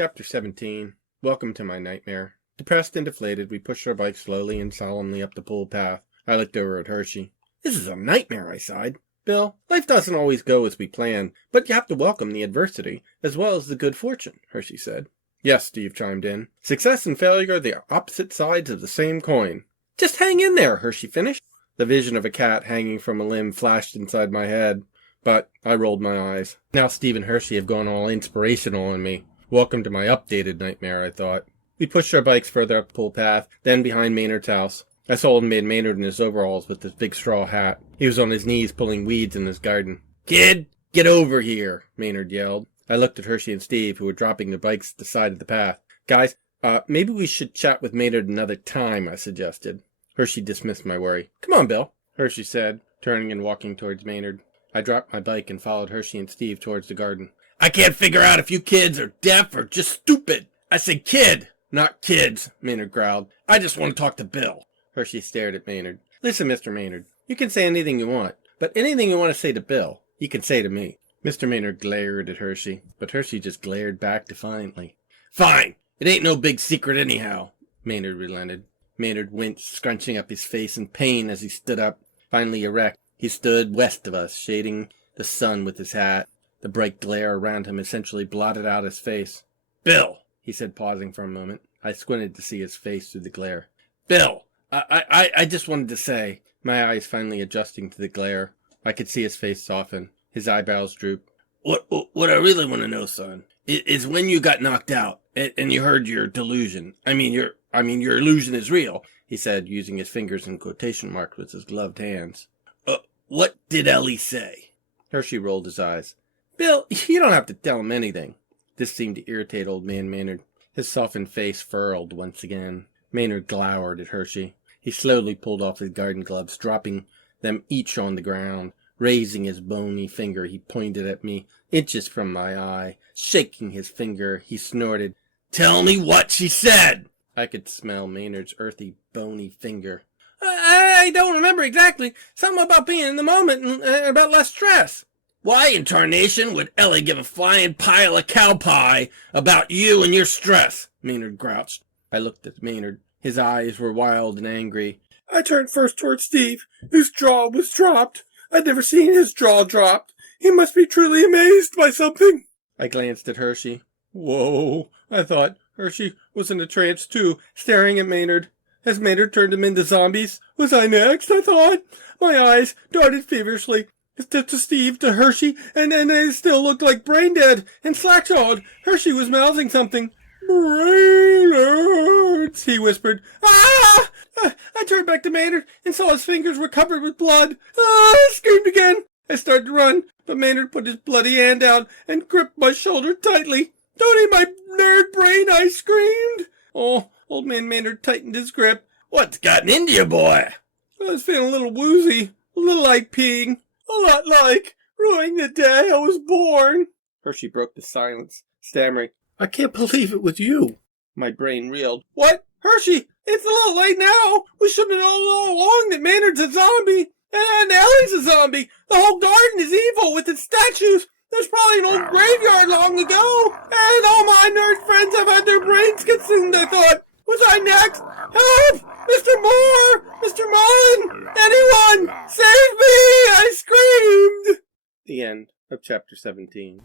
Chapter 17. Welcome to my nightmare. Depressed and deflated, we pushed our bikes slowly and solemnly up the pool path. I looked over at Hershey. This is a nightmare, I sighed. Bill, life doesn't always go as we plan, but you have to welcome the adversity, as well as the good fortune, Hershey said. Yes, Steve chimed in. Success and failure are the opposite sides of the same coin. Just hang in there, Hershey finished. The vision of a cat hanging from a limb flashed inside my head, but I rolled my eyes. Now Steve and Hershey have gone all inspirational on me. Welcome to my updated nightmare, I thought. We pushed our bikes further up the pool path, then behind Maynard's house. I saw old man Maynard in his overalls with his big straw hat. He was on his knees pulling weeds in his garden. Kid, get over here, Maynard yelled. I looked at Hershey and Steve, who were dropping their bikes at the side of the path. Guys, maybe we should chat with Maynard another time, I suggested. Hershey dismissed my worry. Come on, Bill, Hershey said, turning and walking towards Maynard. I dropped my bike and followed Hershey and Steve towards the garden. I can't figure out if you kids are deaf or just stupid. I said kid, not kids, Maynard growled. I just want to talk to Bill. Hershey stared at Maynard. Listen, Mr. Maynard, you can say anything you want, but anything you want to say to Bill, you can say to me. Mr. Maynard glared at Hershey, but Hershey just glared back defiantly. Fine, it ain't no big secret anyhow, Maynard relented. Maynard winced, scrunching up his face in pain as he stood up. Finally erect, he stood west of us, shading the sun with his hat. The bright glare around him essentially blotted out his face. Bill, he said, pausing for a moment. I squinted to see his face through the glare. Bill, I just wanted to say, my eyes finally adjusting to the glare. I could see his face soften. His eyebrows droop. What I really want to know, son, is when you got knocked out and you heard your delusion. Your illusion is real, he said, using his fingers in quotation marks with his gloved hands. What did Ellie say? Hershey rolled his eyes. Bill, you don't have to tell him anything. This seemed to irritate old man Maynard. His softened face furrowed once again. Maynard glowered at Hershey. He slowly pulled off his garden gloves, dropping them each on the ground. Raising his bony finger, he pointed at me, inches from my eye. Shaking his finger, he snorted, Tell me what she said! I could smell Maynard's earthy, bony finger. I don't remember exactly. Something about being in the moment and about less stress. Why in tarnation would Ellie give a flying pile of cow pie about you and your stress? Maynard grouched. I looked at Maynard. His eyes were wild and angry. I turned first toward Steve, whose jaw was dropped. I'd never seen his jaw dropped. He must be truly amazed by something. I glanced at Hershey. Whoa, I thought. Hershey was in a trance too, staring at Maynard. As Maynard turned him into zombies, was I next, I thought? My eyes darted feverishly. To Steve, to Hershey, and they still looked like brain dead and slack-jawed. Hershey was mouthing something. Brainards, he whispered. Ah! I turned back to Maynard and saw his fingers were covered with blood. I screamed again. I started to run, but Maynard put his bloody hand out and gripped my shoulder tightly. Don't eat my nerd brain, I screamed. Oh, old man Maynard tightened his grip. What's gotten into you, boy? I was feeling a little woozy, a little like peeing. A lot like ruining the day I was born. Hershey broke the silence, stammering, I can't believe it was you. My brain reeled. What? Hershey, it's a little late now. We should have known all along that Maynard's a zombie. And Ellie's a zombie. The whole garden is evil with its statues. There's probably an old graveyard long ago. And all my nerd friends have had their brains consumed, I thought. Was I next? Help! Mr. Moore! Mr. Mullen! Anyone! Save me! I screamed! The end of chapter 17.